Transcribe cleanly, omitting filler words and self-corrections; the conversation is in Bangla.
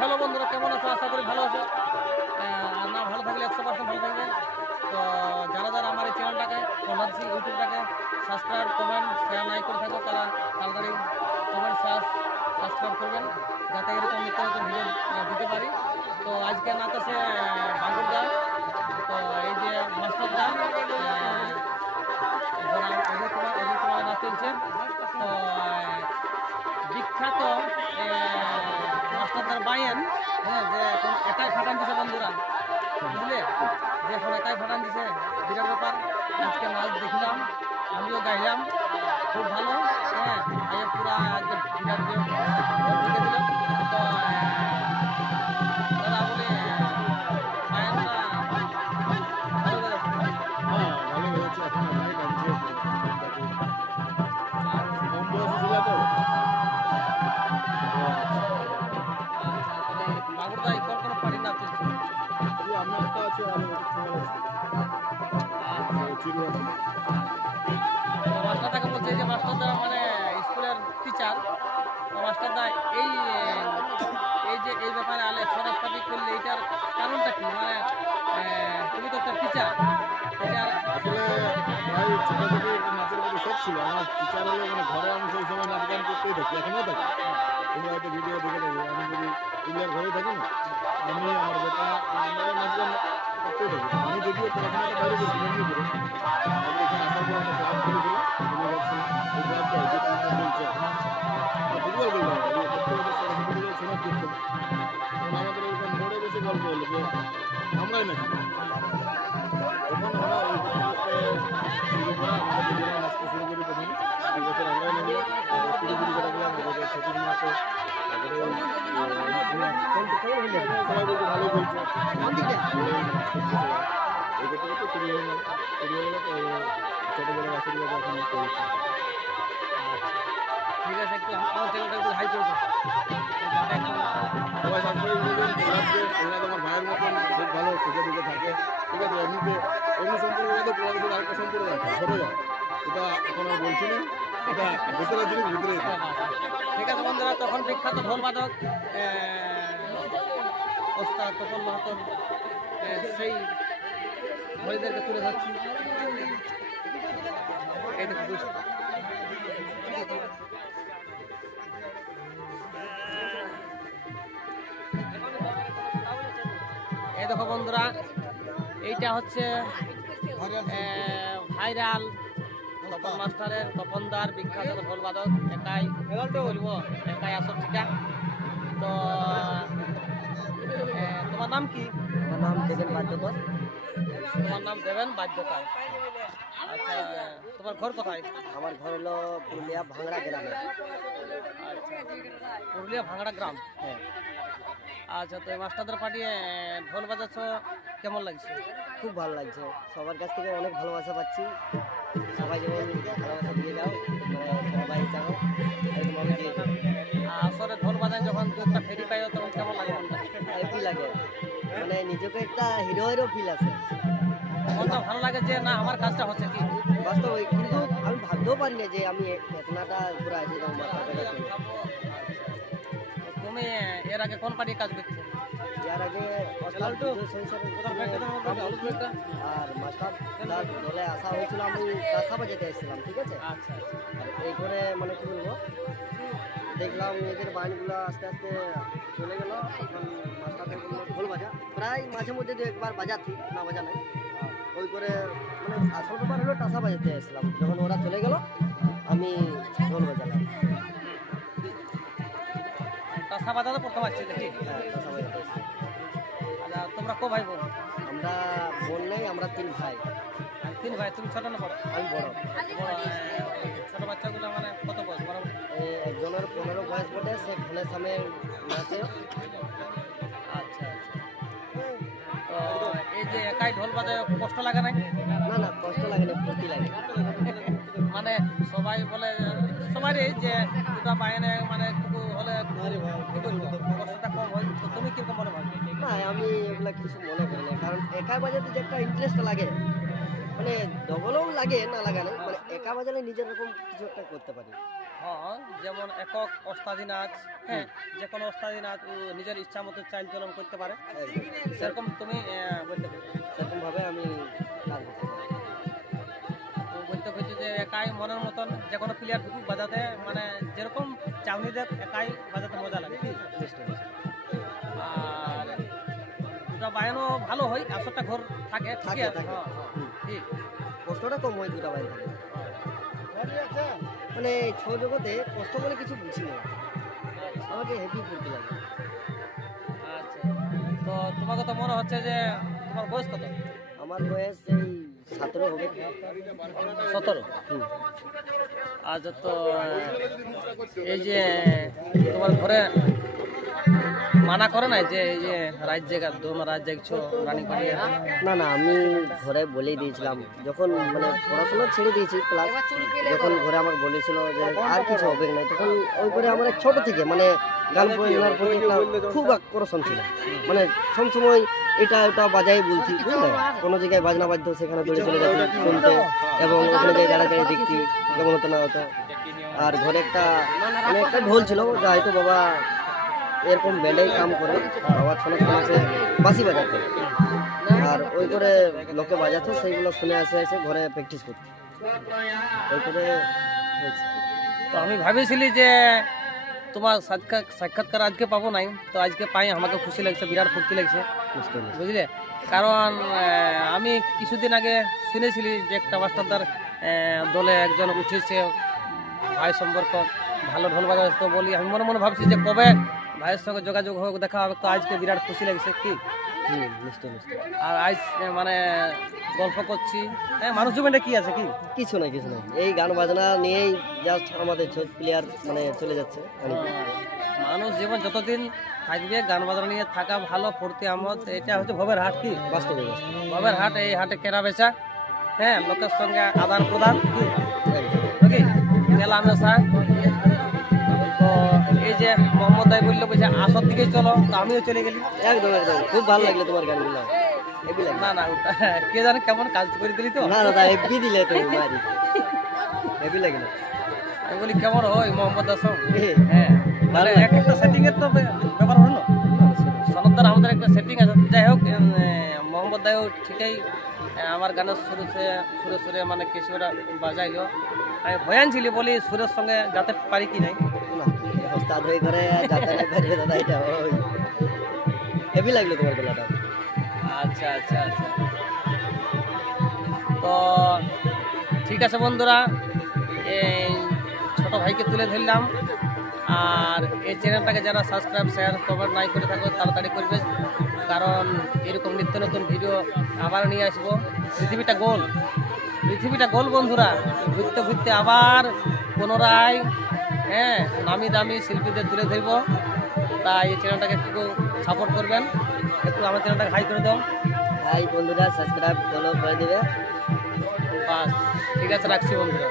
হ্যালো বন্ধুরা, কেমন আছো? আশা করি ভালো আছো। না ভালো থাকলে 100% ভালো থাকবে। তো যারা যারা আমার এই চ্যানেলটাকে প্রধানসি ইউটিউবটাকে সাবস্ক্রাইব কমেন্ট শেয়ার নাই করে থাকো, তারা তাড়াতাড়ি কমেন্ট সাবস্ক্রাইব করবেন, যাতে এরকম নিত্য নতুন ভিডিও দিতে পারি। তো আজকে নাচ আছে বাঙ্গুরদা। তো এই যে মাস্টারদা অজিত কুমার নাচ চলছে। তো বিখ্যাত মাস্টারদার বাইয়েন, হ্যাঁ, যে এখন একাই ফাটান দিছে বন্ধুরা, বুঝলে, যে এখন একাই ফাটান দিছে, বিরাট ব্যাপার। আজকে নাচ দেখলাম, আমিও গাইলাম, খুব ভালো। হ্যাঁ, এই পুরা আজকে বিরাট ঢুকে দিল। তো দাদা বলে বাইয়েনটা ভালো লেগেছে। হ্যাঁ, ভালো হয়েছে। এখন অনেক লাগছে কম বয়স ছিল তো। বাগুড়দায় কোন কোন পার্টি নাচ চলছে? এই আমি একটা আছে আর চিড়িয়া। মাস্টারদাকে বলছে যে মাস্টারদা মানে স্কুলের টিচার। তো মাস্টারদা এই এই যে এই ব্যাপারে আলে ছড়াস পাটি করলে এটার কারণটা কি? মানে তুমি তো একটা টিচার, এটার আসলে ভাই ছোট থেকে নাচের প্রতি শখ ছিল। আমার টিচার হলে মানে ঘরে আমি সেই সময় নাচ গান করতেই থাকি, এখনও থাকি। তোমরা হয়তো ভিডিও দেখে থাকি, আমি যদি টিচার ঘরে থাকি না, আমি আমার বেটা আমরা নাচ গান করতেই থাকি। আমি যদিও পড়াশোনাটা বাইরে করছি মেদিনীপুরে, আমাদের এখানে আসার পর একটা ক্লাব খুলেছিল, এই ক্লাবটা যে ক্লাবটা চলছে ফুটবল খেলতাম, সরস্বতী পুজোয় সমাজ করতাম। তখন আমাদের ওইখানে মোড়ে বসে গল্প হলো যে আমরাই নাকি তখন আমরা ওই শুরু করা আমাদের নিজেরা নাচতে শুরু করি। তখন এই বছর আমরাই নাকি কুড়ি কুড়ি করে গেলাম, আমাদের সেটিং মাসে তারপরে সবাই বলছে ভালো চলছে। এই বছর তো শুরু হয়ে গেল, ছোটোবেলার আশীর্বাদ এখন চলছে। ঠিক আছে, একটু আমার চ্যানেলটা একটু হাই করবো। সবাই সাবস্ক্রাইব করবেন। ওরা তোমার ভাইয়ের মতন খুব ভালো সুখে দুঃখে থাকে, ঠিক আছে। এমনি সম্পর্ক তো পড়াশোনার আরেকটা সম্পর্ক আছে ছোটো যায়, এটা এখন আর বলছি না, এটা ভিতরে জিনিস ভিতরে। ঠিক আছে বন্ধুরা, তখন বিখ্যাত ঢোল বাদক ওস্তাদ তপন মাহাতোর সেই ভরিদেরকে তুলে ধরছি। এই দেখো এই দেখো বন্ধুরা, এইটা হচ্ছে ভাইরাল তপন মাস্টারের, তপনদার বিখ্যাত ঢোল বাদক। একাই বলবো, একাই আসর ঠিকা। তো তোমার নাম কি? আমার নাম দেবেন বাদ্যকর। তোমার নাম দেবেন বাদ্যকার। আচ্ছা, তোমার ঘর কোথায়? আমার ঘর হলো পুরুলিয়া ভাঙড়া গ্রামে। আচ্ছা, পুরুলিয়া ভাঙড়া গ্রাম। হ্যাঁ, আচ্ছা, তো এই মাস্টারদের পাঠিয়ে ঢোল বাজাচ্ছ, কেমন লাগছে? খুব ভালো লাগছে। সবার কাছ থেকে অনেক ভালোবাসা পাচ্ছি। সবাই যেমন ভালোবাসা দিয়ে যাও, সবাই চাও এরকমভাবে দিয়ে যাও। আসরে ঢোল বাজায় যখন দু একটা ফেরি পাই, তখন কেমন লাগে? হ্যাপি লাগে, মানে নিজেকে একটা হিরোয়েরও ফিল আছে। মনটা ভালো লাগে যে না আমার কাজটা হচ্ছে কি বাস্তব, কিন্তু আমি ভাবতেও পারি না যে আমি এতনাটা পুরো আছে। তুমি এর আগে কোন পার্টি কাজ করছো? ইয়ার আগে আর মাস্টার দলে আসা হয়েছিল, আমি কাঁসা বাজাতে এসেছিলাম, ঠিক আছে। আচ্ছা, আর এই করে মানে কি বলবো, দেখলাম নিজের বাড়িগুলো আস্তে আস্তে চলে গেল। এখন মাস্টারদের ঢোল বাজা প্রায় মাঝে মধ্যে দু একবার বাজাতি, না বাজা নাই। ওই করে মানে আসল ব্যাপার হলো টাসা বাজাতে এসেছিলাম। যখন ওরা চলে গেল, আমি ঢোল বাজালাম। টাসা বাজাতে প্রথম আসছে নাকি? হ্যাঁ, টাসা বাজাতে এসেছি। আচ্ছা, তোমরা কো ভাই বোন? আমরা বোন নেই, আমরা 3 ভাই। তিন ভাই। তুমি ছোট না বড়? আমি বড়। ছোট বাচ্চাগুলো মানে কত বয়স? বড় একজনের 15 বয়স বটে, সে ঘনের সামনে নাচে। আচ্ছা, তো এই যে একাই ঢোল বাজায় কষ্ট লাগে নাই? না না, কষ্ট লাগে না, ফুর্তি লাগে। মানে সবাই বলে সবারই যে দুটা বাইনে মানে একটু হলে কষ্টটা কম হয়। তো তুমি কিরকম মনে হয়? না, আমি এগুলা কিছু মনে করি না, কারণ একা বাজাতে যে একটা ইন্টারেস্ট লাগে, মানে ডবলও লাগে না লাগা নেই, মানে একা বাজালে নিজের রকম কিছু একটা করতে পারি। হ্যাঁ, যেমন একক ওস্তাদি নাচ, হ্যাঁ, যে কোনো ওস্তাদি নাচ ও নিজের ইচ্ছা মতো চাল চলন করতে পারে, সেরকম তুমি বলতে পারো। সেরকম ভাবে আমি গান করতে পারি। তো বলতে হচ্ছে যে একাই মনের মতন যে কোনো প্লেয়ার ঢুকুক বাজাতে, মানে যেরকম চাউনি দেখ একাই বাজাতে মজা লাগে, কি? নিশ্চয়ই নিশ্চয়ই। আর দুটা বায়ানও ভালো হয়, আসরটা ঘর থাকে, ঠিক থাকে, আছে, থাকে। হ্যাঁ, হ্যাঁ, ঠিক। কষ্টটা কম হয় দুটা বাইরে থাকে। মানে ছৌ জগতে কষ্ট বলে কিছু বুঝি না, আমাকে হেভি করতে লাগে। আচ্ছা, তো তোমাকে তো মনে হচ্ছে যে তোমার বয়স কত? আমার বয়স এই 17 হবে। 17। হুম। আচ্ছা, তো এই যে তোমার ঘরে মানা করে নাই যে এই যে রাজ্যে তোমার রাজ্যে কিছু রানিং পাঠিয়ে? না না, আমি ঘরে বলেই দিয়েছিলাম যখন মানে পড়াশোনা ছেড়ে দিয়েছি ক্লাস, যখন ঘরে আমাকে বলেছিল যে আর কিছু হবে না, তখন ওই করে আমার ছোট থেকে মানে গান বাজনার প্রতি একটা খুব আকর্ষণ ছিল। মানে সবসময় এটা ওটা বাজাই বলছি, বুঝলে, কোনো জায়গায় বাজনা বাজতো সেখানে দৌড়ে চলে যেত শুনতে, এবং ওখানে যাই দাঁড়া দাঁড়িয়ে দেখছি কেমন হতো না হতো। আর ঘরে একটা মানে একটা ঢোল ছিল, যা হয়তো বাবা এরকম ব্যান্ডেই কাম করে, বাবা ছোট ছোট বাঁশি বাজাতো, আর ওই করে লোকে বাজাতো, সেইগুলো শুনে আসে এসে ঘরে প্র্যাকটিস করতো, ওই করে হয়েছে। তো আমি ভাবেছিলি যে তোমার সাক্ষাৎকার আজকে পাবো নাই, তো আজকে পাই আমাকে খুশি লাগছে, বিরাট ফুর্তি লাগছে, নিশ্চয়ই নিশ্চয়ই। বুঝলে। কারণ আমি কিছুদিন আগে শুনেছিলি যে একটা মাস্টারদার দলে একজন উঠেছে, ভাই সম্পর্ক ভালো ঢোল বাজাচ্ছে, তো বলি আমি মনে মনে ভাবছি যে কবে ভাইয়ের সঙ্গে যোগাযোগ হোক, দেখা হবে। তো আজকে বিরাট খুশি লাগছে, কি? নিশ্চয়ই নিশ্চয়ই। আর আজ মানে গল্প করছি, হ্যাঁ, মানুষ জীবনটা কি আছে, কি? কিছু নাই কিছু নাই, এই গান বাজনা নিয়েই জাস্ট আমাদের প্লেয়ার মানে চলে যাচ্ছে। মানুষ জীবন যতদিন থাকবে গান বাজনা নিয়ে থাকা ভালো, ফুর্তি আমোদ, এটা হচ্ছে ভবের হাট, কি? বাস্তবে বাস্তবে ভবের হাট, এই হাটে কেনা বেচা, হ্যাঁ, লোকের সঙ্গে আদান প্রদান, কি? একদম। ওকে, মেলামেশা। তো এই যে মোহাম্মদ দাই বললো বলছে আসর দিকে চলো, তো আমিও চলে গেলি। একদম একদম, খুব ভালো লাগলো তোমার গানগুলো, হেভি লাগলো। না না, ওটা কে জানে কেমন কাজ করে দিলি তো। না দাদা, হেভি দিলে তুমি মারি, হেভি লাগলো। আমি বলি কেমন হয় মোহাম্মদ দাসম, এ, হ্যাঁ, মানে এক একটা সেটিং এর তো ব্যাপার হলো। সনদদার আমাদের একটা সেটিং আছে, যাই হোক, মোহাম্মদ দাইও ঠিকই আমার গানের সুরে সুরে মানে কিছু ওরা বাজাইলো। আমি ভয়ান ছিলি, বলি সুরের সঙ্গে যাতে পারি কি নাই। না, ওস্তাদ হয়ে করে যাতে না পারি দাদা, এটা ওই হেভি লাগলো তোমার গলাটা। আচ্ছা আচ্ছা আচ্ছা, তো ঠিক আছে বন্ধুরা, এই ছোট ভাইকে তুলে ধরলাম। আর এই চ্যানেলটাকে যারা সাবস্ক্রাইব শেয়ার কমেন্ট নাই করে থাকো, তাড়াতাড়ি করবে, কারণ এরকম নিত্য নতুন ভিডিও আবার নিয়ে আসবো। পৃথিবীটা গোল বন্ধুরা, ঘুরতে ঘুরতে আবার পুনরায়, হ্যাঁ, নামি দামি শিল্পীদের তুলে ধরব। তাই এই চ্যানেলটাকে একটু সাপোর্ট করবেন, একটু আমার চ্যানেলটাকে হাই করে দাও। ভাই বন্ধুরা সাবস্ক্রাইব ফলো করে দিবে। বাস, ঠিক আছে, রাখছি বন্ধুরা।